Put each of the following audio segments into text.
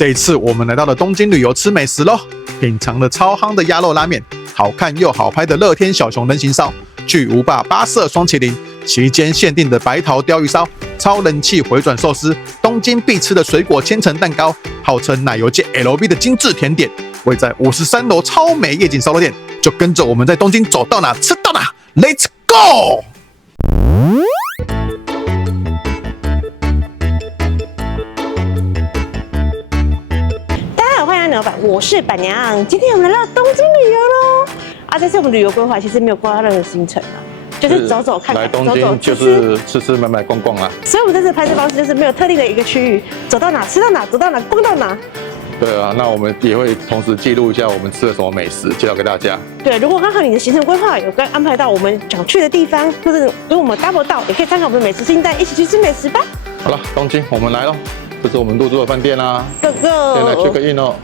这一次我们来到了东京旅游吃美食咯，品尝了超夯的鸭肉拉面，好看又好拍的乐天小熊人形烧，巨无霸巴色双麒麟，期间限定的白桃鲷鱼烧，超人气回转寿司，东京必吃的水果千层蛋糕，号称奶油界 LV 的精致甜点，位在53楼超美夜景烧肉店，就跟着我们在东京走到哪吃到哪 ，Let's go！老板，我是板娘。今天我们来到东京旅游喽！这次我们旅游规划其实没有规划任何行程啊，就是走走看看，来东京就是吃买买逛逛啦。所以我们这次拍摄方式就是没有特定的一个区域，走到哪吃到哪，走到哪逛到哪。对啊，那我们也会同时记录一下我们吃了什么美食，介绍给大家。对，如果刚好你的行程规划有跟安排到我们想去的地方，或者跟我们 double 到，也可以参考我们的美食清单，一起去吃美食吧。好了，东京我们来咯，这是我们入住的饭店啦。Go go！ 先来 check in 哦。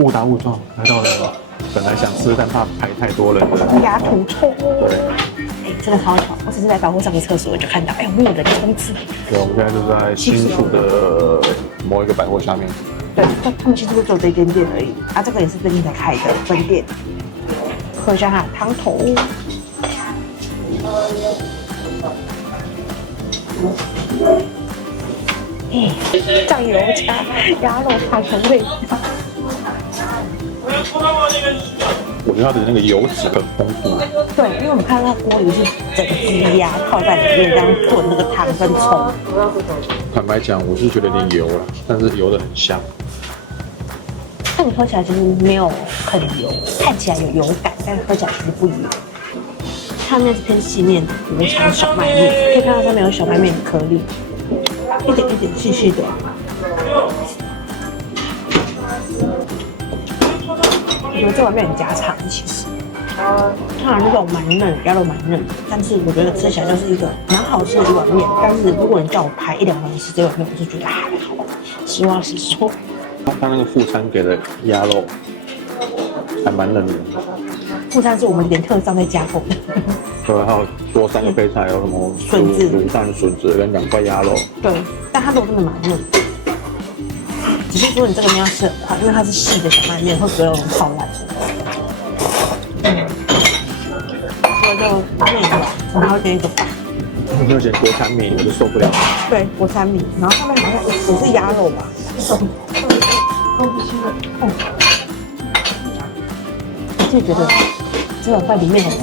误打误撞来到了本来想吃但怕排太多人的鸭土葱。对，真的超巧，我只是在百货上个厕所就看到，我们有人冲刺。对，我们现在就是在新宿的某一个百货下面。对，他们其实就只有这间店而已，这个也是最近才开的分店。喝一下它的汤头。酱油加鸭肉炒成味。我觉得它的那个油脂很丰富。对，因为我们看到锅里是整只鸭泡在里面，这样炖那个汤跟葱。坦白讲，我是觉得有点油了，但是油的很香。但你喝起来其实没有很油，看起来有油感，但是喝起来其实不油。它面是偏细面的无肠小麦面，可以看到上面有小麦面的颗粒，一点一点细细的。我觉得这碗面很家常，其实它的肉蛮嫩，鸭肉蛮嫩，但是我觉得吃起来就是一个蛮好吃的一碗面。但是如果你叫我排1-2碗吃这碗面，我是觉得还好。实话实说，它那个副餐给的鸭肉还蛮嫩的。副餐是我们连特上再加工的。对，还有多3个配菜，有什么笋子、卤蛋、笋子跟2块鸭肉。对，但它肉真的蛮嫩。只是说你这个面要吃很快，因为它是细的小麦面，会不会有人泡烂？所以就面一碗，然后点一个饭。那些国产米我就受不了。对，国产米，然后上面好像也是鸭肉吧。我自己觉得这碗饭里面好吃。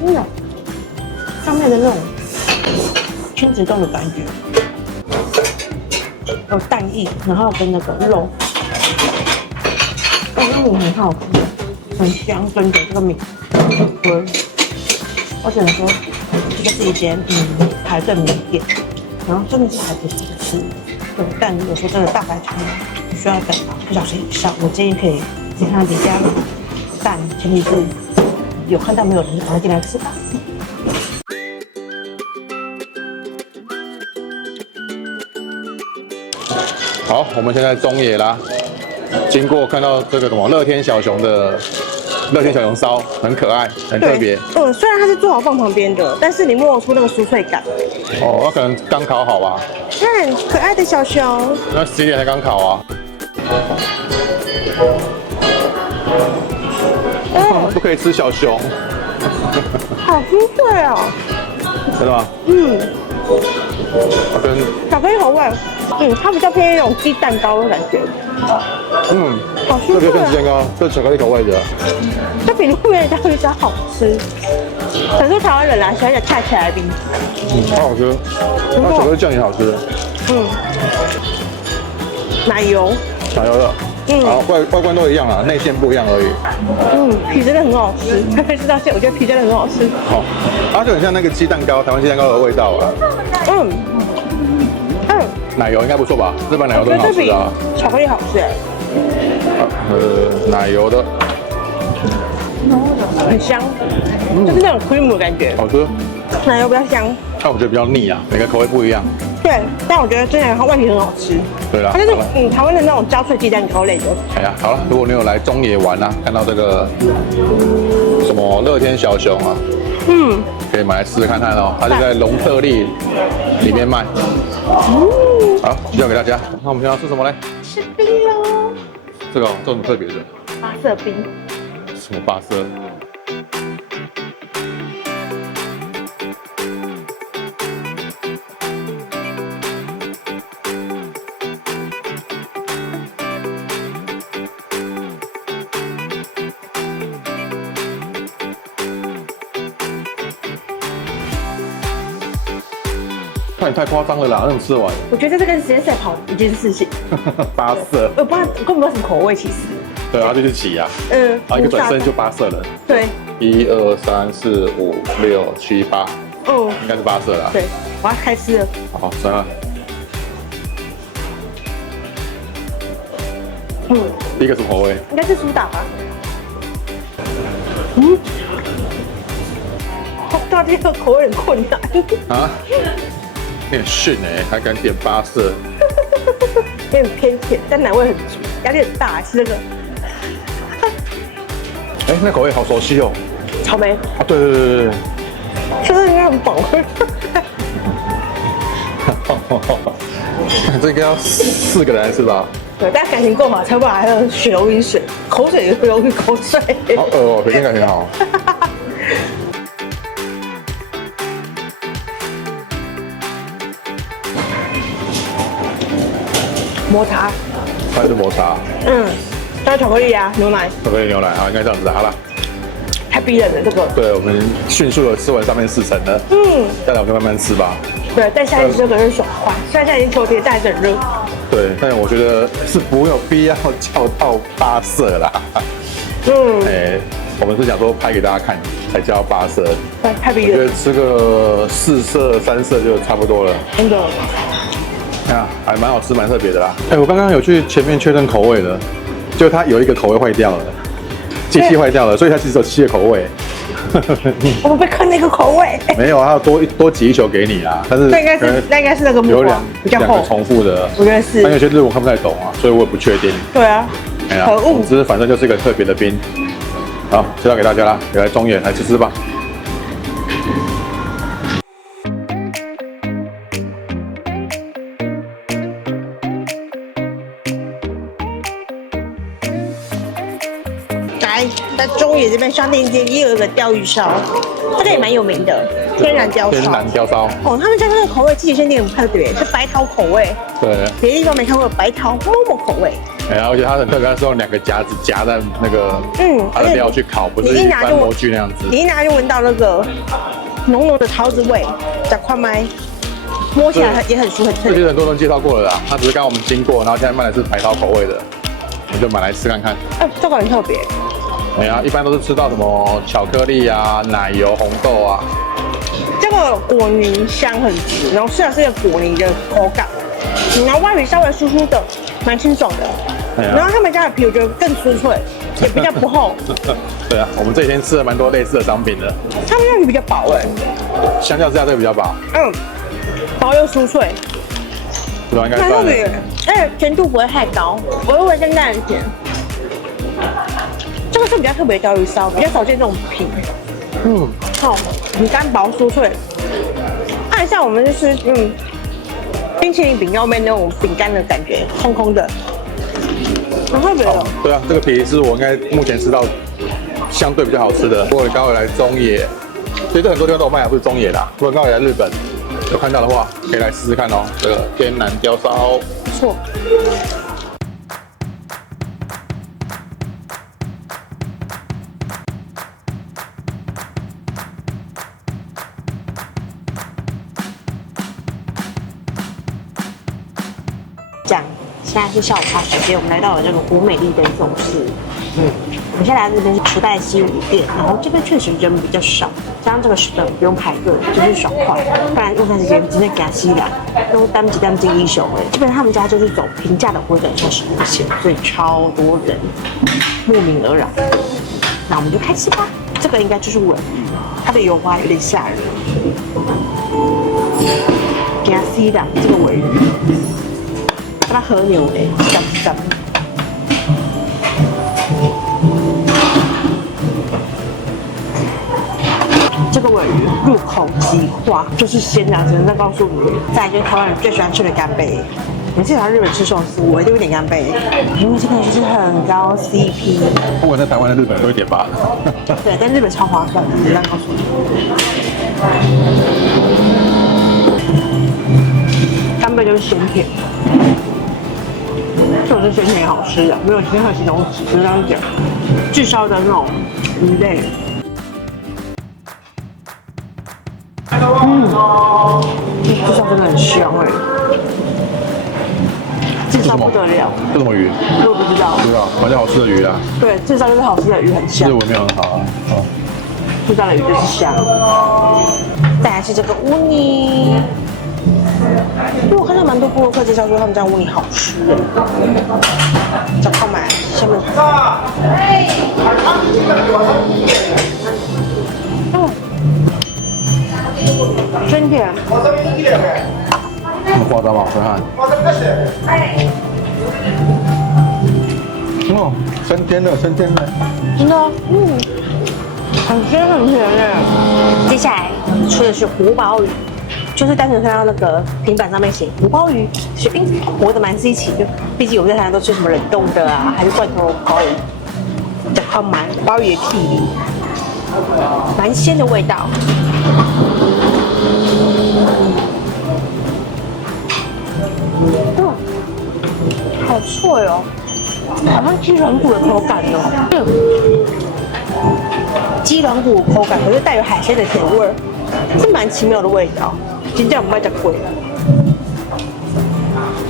真的，上面的那种亲子冻的感觉。有蛋液，然后跟那个肉，那米很好吃，很香，跟着这个米很贵。我只能说，这是一间排队名店，然后真的是还不错吃。对，但如果说真的大排场，你需要等1小时以上，我建议可以先看底加蛋，前提是有看到没有人，赶快进来吃吧。好，我们现在中野啦，经过看到这个什么乐天小熊的乐天小熊烧，很可爱，很特别。虽然它是做好放旁边的，但是你摸出那个酥脆感。哦，那可能刚烤好吧？看，可爱的小熊。那10点才刚烤啊。不可以吃小熊。好酥脆哦。真的吗？它跟巧克力口味，它比较偏那种鸡蛋糕的感觉。好酥脆啊！这个更鸡蛋糕，这巧克力口味的。这比路边的章鱼烧好吃。可是台湾人啦，喜欢点恰起来的。好好吃。它巧克力酱也好吃。奶油的。好，外观都一样啦，内馅不一样而已。皮真的很好吃，吃到现在我觉得皮真的很好吃。好，它就很像那个鸡蛋糕，台湾鸡蛋糕的味道啊。奶油应该不错吧？日本奶油都很好吃啊。巧克力好吃奶油的，很香，就是那种 cream 的感觉。好吃。奶油比较香。但我觉得比较腻啊，每个口味不一样。对，但我觉得真的它外皮很好吃。对啦，它就是好了台湾的那种焦脆鸡蛋糕类的。哎呀，好了，如果你有来中野玩啊，看到这个什么乐天小熊啊，可以买来试试看看哦。它就在隆特利里面卖。好，介绍给大家。那我们现在要吃什么嘞？吃冰喽，这个这种特别的，八色冰。什么巴色？那也太夸张了啦！那种吃完，我觉得这跟时间赛跑一件事情。八色，我不知道，根本不知道什么口味，其实。对啊，就是起呀，然后一个转身就八色了。对。1、2、3、4、5、6、7、8，应该是八色啦。对，我要开吃了。好，算了。第一个什么口味？应该是苏打吧。到这个口味很困难。啊？有点逊哎，还敢点八色？有点偏甜，但奶味很足，压力很大，是那个。哎，那口味好熟悉哦。草莓。啊，对对对对对。是不是应该很饱？这应该要4个人是吧？对，大家感情够好，才不把它血溶于水，口水也会溶于口水。好恶哦，水晶感情好。抹茶。还是抹茶？加巧克力啊，牛奶。巧克力牛奶啊，应该这样子。好了。太逼人了，这个。对，我们迅速的吃完上面4层了。再来我们就慢慢吃吧。对，但下一次这个是爽快，虽然现在已经秋天，但还是很热。对，但我觉得是不有必要叫到八色啦。我们是想说拍给大家看才叫八色。对，太逼人。我觉得吃个4色、3色就差不多了。真的。啊，还蛮好吃，蛮特别的啦。我刚刚有去前面确认口味了，就它有一个口味坏掉了，机器坏掉了，所以它其实有7个口味。我们被坑那个口味。没有，它要多挤一球给你啦。但是那应该是那个木瓜比较厚，重复的。我觉得是。但有些日文看不太懂啊，所以我也不确定。对啊。可恶。总之反正就是一个特别的冰。好，介绍给大家啦，也来中野来吃吃吧。在中野这边商店街也有一个鲷鱼烧，这个也蛮有名的，天然鲷烧。天然鲷烧。哦，他们家这个口味季节限定很特别，是白桃口味。对。别的地方没看过白桃馍馍口味。而且它很特别，它是用2个夹子夹在那个它的料去烤，不是一般模具那样子。你一拿就闻到那个浓浓的桃子味，加快麦，摸起来也很酥很脆。其实很多人介绍过了啦，它只是刚刚我们经过，然后现在卖的是白桃口味的，我就买来吃看看。这个很特别。一般都是吃到什么巧克力啊、奶油、红豆啊。这个果泥香很足，然后吃的是一个果泥的口感，然后外皮稍微酥酥的，蛮清爽的。然后他们家的皮我觉得更酥脆，也比较不厚。对啊，我们这几天吃了蛮多类似的商品的。他们家皮比较薄相较之下这个比较薄。薄又酥脆。对吧？应该蛮特别，而且甜度不会太高，我会闻现在很甜。这个是比较特别的鲷鱼烧，比较少见这种皮。很干薄酥脆。像我们就是冰淇淋饼干面那种饼干的感觉，空空的，很特别的。对啊，这个皮是我应该目前吃到相对比较好吃的。如果你刚好来中野，其实很多地方都有卖啊，不是中野啦。如果刚好来日本有看到的话，可以来试试看哦。这个天然鲷烧，不错。现在是下午茶时间，我们来到了这个国美丽灯总寺。我们现在来这边是初代西武店，然后这边确实人比较少，加上这个时段不用排队，就是爽快。不然用餐时间真的给他吸啦，用单机英雄基本上他们家就是走平价的回转寿司路线，所以超多人慕名而来。那我们就开吃吧。这个应该就是尾鱼，它的油花有点吓人。给它吸的这个尾鱼，把它和牛的，香。这个尾鱼入口即化，就是鲜啊！只能再告诉你，再来就是台湾人最喜欢吃的干贝。每次来日本吃寿司，我一定会点干贝，因为这个就是很高 CP。不管在台湾、在日本都会点吧。对，在日本超划算的，我这样告诉你。干贝就是鲜甜，这种是鲜甜也好吃的，没有任何形容词，就这样讲。炙烧的那种鱼类。炙烧真的很香哎，炙烧不得了。这什么鱼？我不知道。不知道，反正好吃的鱼啦。对，炙烧就是好吃的鱼，很香。日文没有很好啊。炙烧的鱼就是香。再来是这个乌尼，因为我看到蛮多部落客介绍说他们家乌尼好吃的，找购买下面。真甜。那么夸张吗？我看。哦，升天了，升天了。真的，很鲜很甜耶。接下来出的是湖宝鱼，就是单纯看到那个平板上面写湖宝鱼，是活得蛮稀奇的。毕竟我们在台湾都吃什么冷冻的啊，还是罐头鲍鱼，就靠蛮鲍鱼的屁里，蛮鲜的味道。好脆哦，好像鸡软骨的口感哦。鸡软骨口感，可是带有海鲜的甜味儿，是蛮奇妙的味道。真正不卖这贵，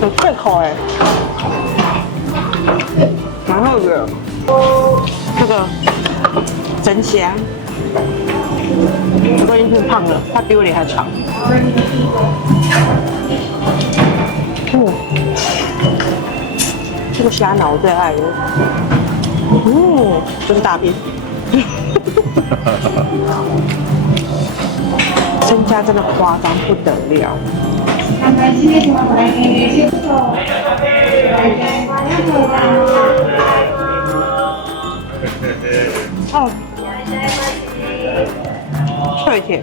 很脆口哎。然后的这个真香，我都已经变胖了，它比我脸还长。这个虾脑我最爱的，这是大便。身价真的夸张不得了。哦，脆甜，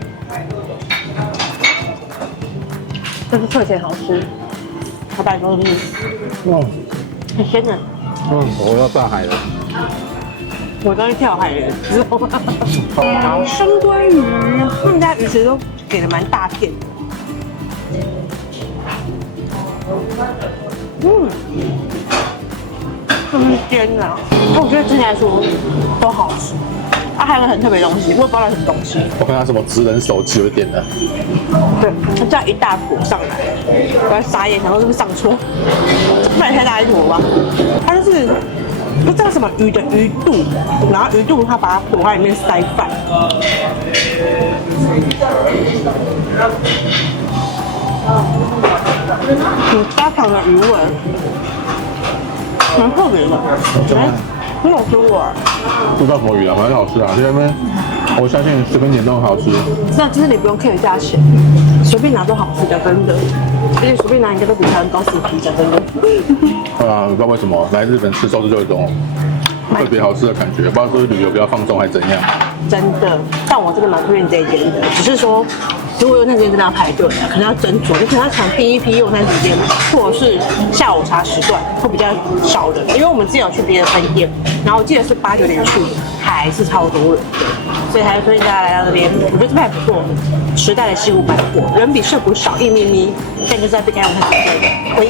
这是脆甜好吃。我带说是，很鲜的。我要下海了。我刚才跳海了，知道吗？好，生鲑鱼，他们家鱼其实都给的蛮大片的。很鲜啊！我觉得整体来说都好吃。它还有个很特别的东西，我也不知道是什么东西。我看它什么职人手机有点的。对，它这样一大坨上来，我还傻眼，想说是不是上错？不然太大一坨吧？它就是不知道什么鱼的鱼肚，然后鱼肚它把它裹在里面塞饭。有加强的鱼味，蛮特别的。很好吃过。不知道什么鱼啊，反正好吃啊。这边我相信随便点都很好吃。那就是你不用 care 价钱，随便拿都好吃的，真的。而且随便拿应该都比台湾高CP的，真的。对啊，不知道为什么来日本吃寿司就有一种特别好吃的感觉，不知道是旅游比较放松还是怎样。真的，但我真的蛮推荐这一间的，只是说如果用餐时间真的要排队，可能要斟酌，你可能要抢第一批用餐时间，或者是下午茶时段会比较少人，因为我们之前有去别的分店，然后我记得是8、9点去，还是超多人的，所以还是推荐大家来到这边，我觉得这边还不错，时代的西湖百货，人比社不少，一咪咪，但就是在被该用餐时间的，可以。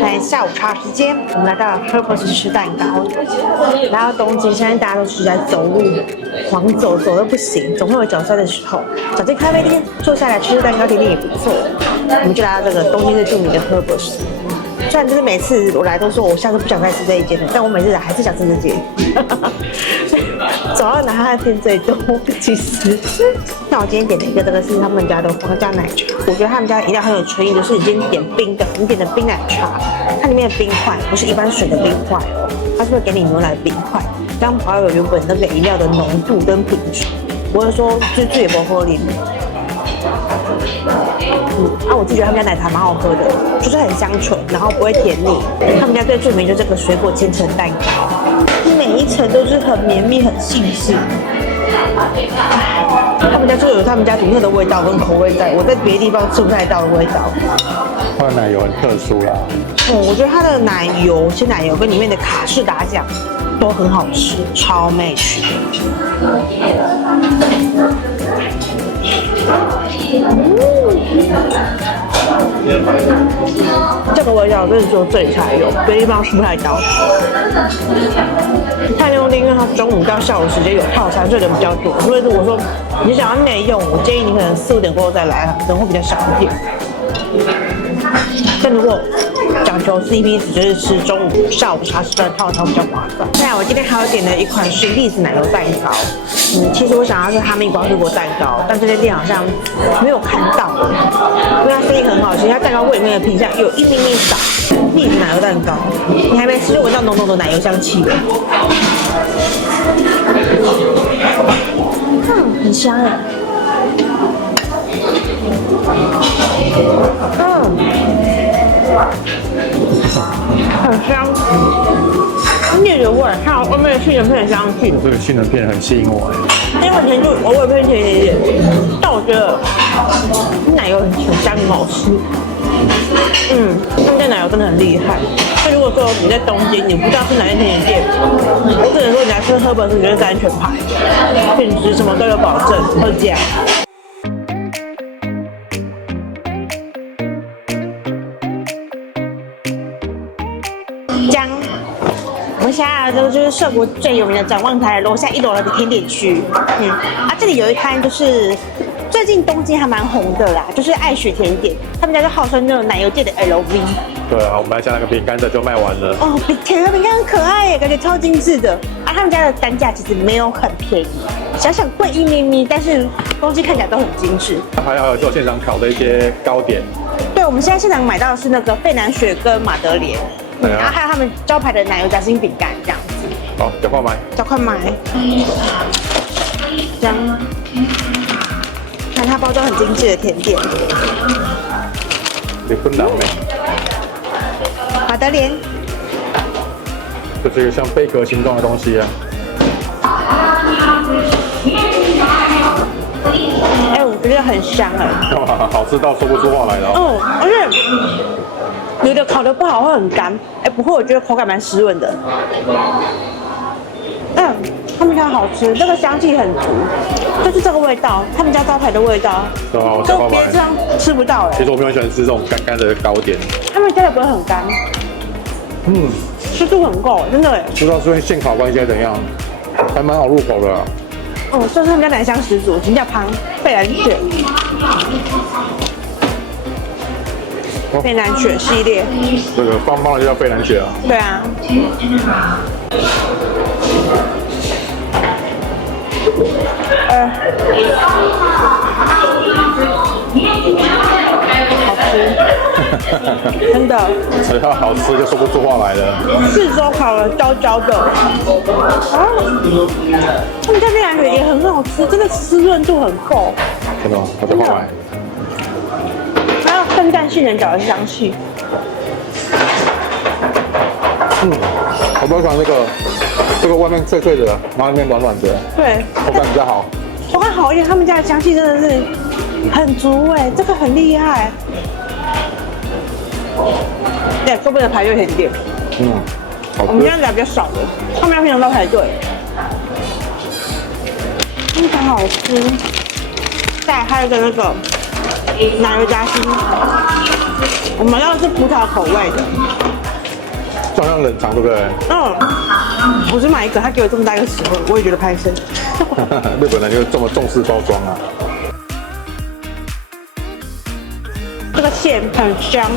来下午茶时间，我们来到了 Purpose 吃蛋糕。来到东京，现在大家都是在走路，狂走，走都不行，总会有脚酸的时候。找间咖啡店坐下来吃蛋糕，甜点也不错。我们就来到这个东京最著名的 Purpose。虽然就是每次我来都说我下次不想再吃这一间了，但我每次来还是想吃这间。走到哪它的店最多，其实。那我今天点了一个，这个是他们家的皇家奶茶。我觉得他们家的饮料很有诚意，就是你今天点冰的，你点的冰奶茶，它里面的冰块不是一般水的冰块哦，它它是会给你牛奶冰块，这样保有原本那个饮料的浓度跟品质，不会说最也不喝啉。我自己觉得他们家奶茶蛮好喝的，就是很香醇，然后不会甜腻。他们家最著名就是这个水果千层蛋糕，每一层都是很绵密、很细致。他们家就有他们家独特的味道跟口味在，我在别的地方吃不太到的味道。它的奶油很特殊啦。我觉得它的奶油、鲜奶油跟里面的卡士达酱都很好吃，超match。这个味道真的只有这里才有，别的地方吃不太到。太牛丁因为它中午到下午时间有套餐，所以人比较多。所以如果说你想要内用，我建议你可能4、5点过后再来，人会比较少一点。但如果讲求 CP 值，就是吃中午、下午茶时段的套餐比较划算。那我今天还有点了一款是栗子奶油蛋糕。其实我想要是哈密瓜水果蛋糕，但这间店好像没有看到，因为它生意很好，其实它蛋糕柜里面的品项有一咪咪少。栗子奶油蛋糕，你还没吃就闻到浓浓的奶油香气了。很香哎。很香，面的味，还有外面的杏仁片的香气。这个杏仁片很吸引我因为甜度偶尔偏甜一点，但我觉得奶油很香，很好吃。他们家奶油真的很厉害。那如果说你在东京，你不知道是哪间甜点店，我只能说你来吃赫本是绝对是安全牌，品质什么都有保证，特价。我们现在这个就是涩谷最有名的展望台楼下1楼的甜点区。这里有一摊就是最近东京还蛮红的啦，就是爱雪甜点，他们家就号称那种奶油界的 LV。对啊，我们来家那个饼干的就卖完了。哦，甜的饼干很可爱耶，感觉超精致的。他们家的单价其实没有很便宜，想想贵一咪咪，但是东西看起来都很精致。还有做现场烤的一些糕点。对，我们现在现场买到的是那个费南雪跟马德莲。然后还有他们招牌的奶油夹心饼干这样子。好，赶快买！赶快买！这样，看它包装很精致的甜点。你分两枚。马德莲。这是一个像贝壳形状的东西啊。我觉得很香哎。好吃到说不出话来了。而且有的烤得不好会很干，不会，我觉得口感蛮湿润的。他们家好吃，这个香气很足，就是这个味道，他们家招牌的味道，就别的地方吃不到其实我没有喜欢吃这种干干的糕点。他们家的不会很干，湿度很够，真的不知道是因为现烤关系还是怎样，还蛮好入口的。这是他们家奶香十足，金价旁费兰雪。费兰雪系列，这个棒棒的就叫费兰雪啊。对啊。好吃，真的。只要好吃就说不出话来了。4周烤了焦焦的，他们家费兰雪也很好吃，真的湿润度很够。真的，我再快买。还有圣诞杏仁角的香气。我比较喜欢这个外面脆脆的，然后里面软软的，对，口感比较好。口感好一点，他们家的香气真的是很足这个很厉害。对，说不定排队甜点。好吃。我们家来比较少的，他们家平常都排队。非常好吃。再来还有一个那个奶油夹心，我们要的是葡萄口味的。就好像冷藏，对不对？我只买一个，他给我这么大一个食物，我也觉得拍身。日本人就这么重视包装啊。这个馅很香，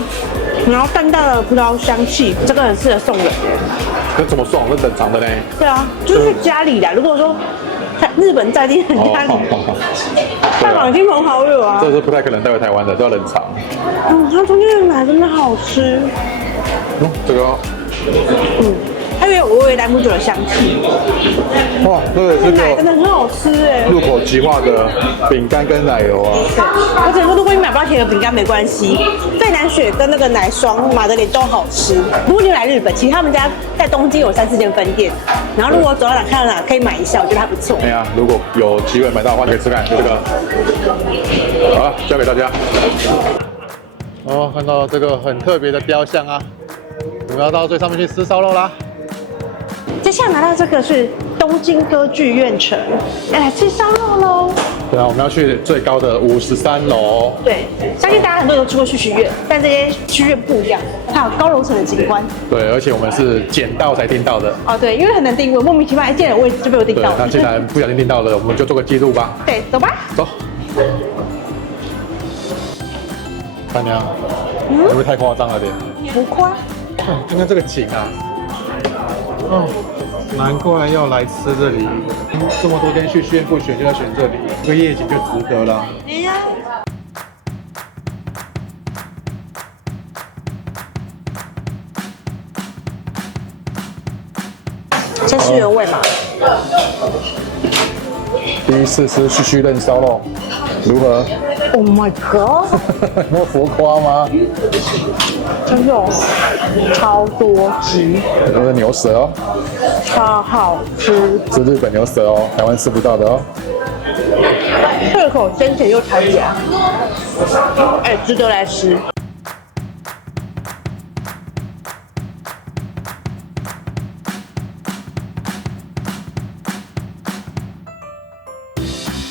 然后淡淡的葡萄香气，这个很适合送人。可怎么送？是冷藏的呢？对啊，就是家里的。如果说日本在地人家里，拜访亲朋好友啊，这是不太可能带回台湾的，都要冷藏。它中间的奶真的好吃。这个它有微微莱姆酒的香气。哇，这个是奶真的很好吃哎。入口即化的饼干跟奶油啊。我只能说，如果你买不到甜的饼干没关系，费南雪跟那个奶霜马德莲都好吃。如果你来日本，其实他们家在东京有3-4间分店，然后如果走到哪看到哪可以买一下，我觉得还不错。哎呀，如果有机会买到的话，可以吃看，就这个。好了，交给大家。哦，看到这个很特别的雕像啊，我们要到最上面去吃烧肉啦。接下来拿到这个是东京歌剧院城，要来吃烧肉喽。对啊，我们要去最高的53楼。对，相信大家很多人都去过旭院，但这些旭院不一样，它有高楼层的景观。对，而且我们是捡到才订到的。哦，对，因为很难定位，莫名其妙一见了位置就被我订对，到了。那既然不小心订到了，我们就做个记录吧。对，走吧。走。伴娘，会不会太夸张了点？浮夸。看看这个景啊，哦，难怪要来吃这里。这么多天去旭院不选，就要选这里，这个夜景就值得了。哎呀。先吃原味嘛。第一次吃旭润烧肉，如何 ？Oh my god！ 那么浮夸吗？真的超多汁，这是牛舌哦，超好吃。是日本牛舌哦，台湾吃不到的哦。脆口鲜甜又弹牙，哎，值得来吃。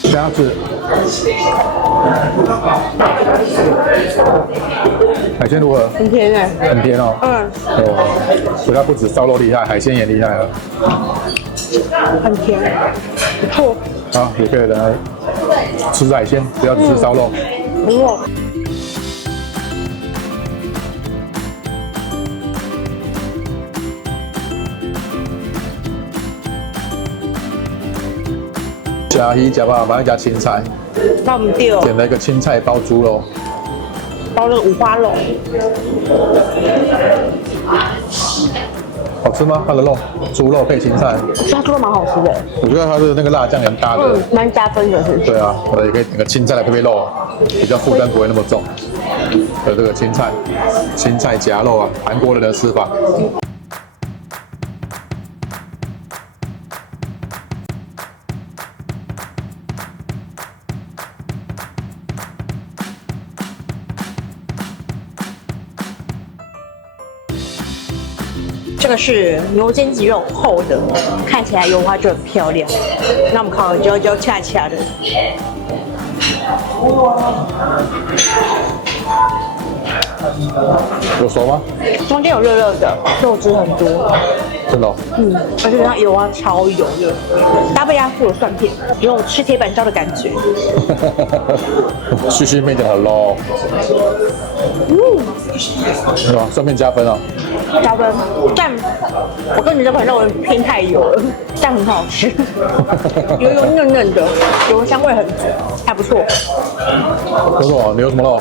虾子，海鲜如何？很甜哎，很甜哦。哦，所以它不止烧肉厉害，海鲜也厉害了。很甜，不错。好，也可以来吃海鲜，不要只吃烧肉。不错。加鱼加吧，反正加青菜。那我们丢点了一个青菜包猪肉，包那个五花肉，好吃吗？它的肉，猪肉配青菜，我觉得它猪肉蛮好吃的，我觉得它的那个辣酱蛮搭的。蛮加分的，是不是？对啊，也可以点个青菜来配配肉，比较负担不会那么重。还有这个青菜夹肉啊，韩国人的吃法。这个是牛肩脊肉厚的，看起来油花就很漂亮。那我们烤焦焦恰恰的。有熟吗？中间有热热的，肉汁很多。真的、哦。而且它油花超油的，搭配它附的蒜片，有种吃铁板烧的感觉。旭妹的好 low。是吧？蒜片加分哦。加分，但我跟你这款肉偏太油了，但很好吃，油油嫩嫩的，油香味很足，还不错。有什么？牛什么肉？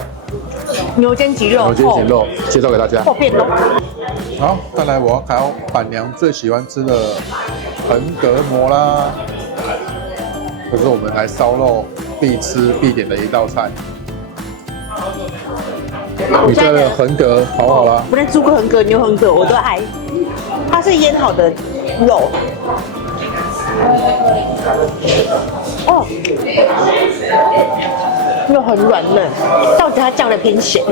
牛肩脊肉，牛肩脊肉，介绍给大家。厚片肉。好，再来我要考板娘最喜欢吃的横膈膜啦，这是我们来烧肉必吃必点的一道菜。你这个横膈烤好了？不论猪横膈、牛横膈，我都爱。它是腌好的肉。哦，又很软嫩，但我觉得它酱的偏咸，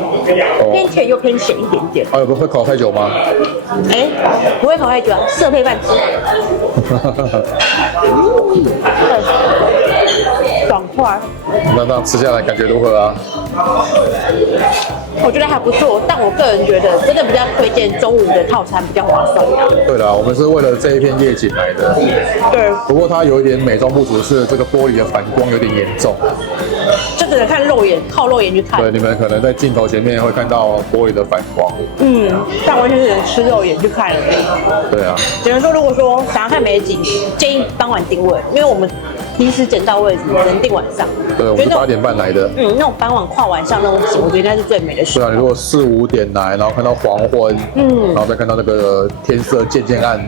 偏甜又偏咸一点点。哎，会烤太久吗？哎，不会烤太久啊，适合配饭吃。爽快。那这样吃下来感觉如何啊？我觉得还不错，但我个人觉得真的比较推荐中午的套餐比较划算。对了，我们是为了这一片夜景来的。对。不过它有一点美中不足，是这个玻璃的反光有点严重。就只能看肉眼，靠肉眼去看。对，你们可能在镜头前面会看到玻璃的反光。但完全是能吃肉眼去看的。对啊。只能说，如果说想要看美景，建议傍晚定位，因为我们临时捡到位置，只能订晚上。对，我们是8点半来的。那种傍晚跨晚上那种景，我觉得应该是最美的时候。对啊，你如果4、5点来，然后看到黄昏，然后再看到那个天色渐渐暗，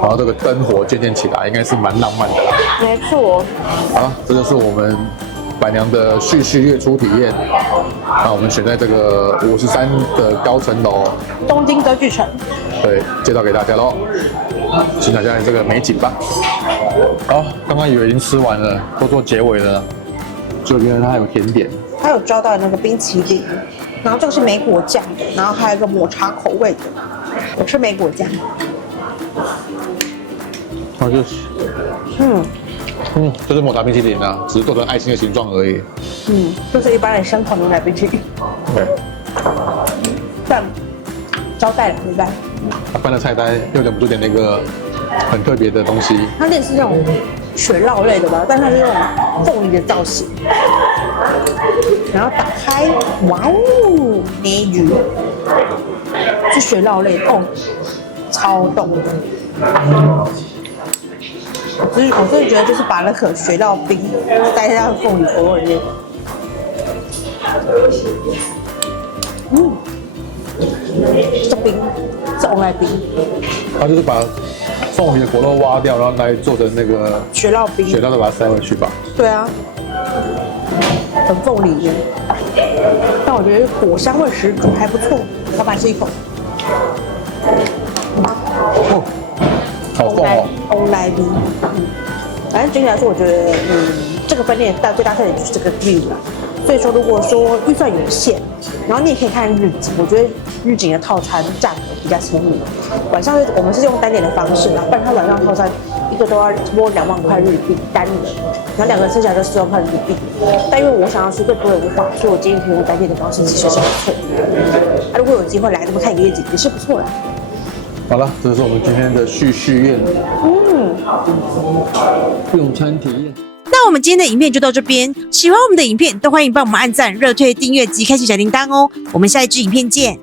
然后这个灯火渐渐起来，应该是蛮浪漫的啦。没错。好，这就是我们板娘的旭旭月初体验。那我们选在这个53的高层楼，东京歌剧城。对，介绍给大家喽。欣赏一下这个美景吧。好，刚刚以为已经吃完了，都做结尾了，就原来它还有甜点。它有招到那个冰淇淋，然后这个是莓果酱的，然后还有一个抹茶口味的。我吃莓果酱。它就是这是抹茶冰淇淋啊，只是做成爱心的形状而已。就是一般人生烤牛奶冰淇淋。对。但招待了，对不对？他翻了菜单，又忍不住点那个很特别的东西。它那是那种雪酪类的吧，但它是那种凤梨的造型。然后打开，哇哦，鲶鱼是雪酪类的哦，超冻的。我真的觉得就是把那个雪酪冰塞在凤梨口味里面。这冰是欧莱冰，他就是把凤梨的果肉挖掉，然后来做成那个雪酪冰，雪酪再把它塞回去吧。对啊，很凤梨耶，但我觉得果香味十足，还不错。老板吃一口，哦，好凤哦。欧莱冰，反正整体来说，我觉得这个分店最大特点就是这个 view 啦。所以说，如果说预算有限，然后你也可以看日景，我觉得日景的套餐价格比较亲民。晚上我们是用单点的方式啦，不然它晚上套餐一个都要差不多2万块日币单人，然后2个人剩下来就4万块日币。但因为我想要吃更多人的话，所以我建议可以用单点的方式，其实是不错的。如果有机会来这边看一个夜景，也是不错的。好了，这是我们今天的旭旭宴，用餐体验。那我们今天的影片就到这边，喜欢我们的影片都欢迎帮我们按赞、热推、订阅及开启小铃铛哦。我们下一支影片见。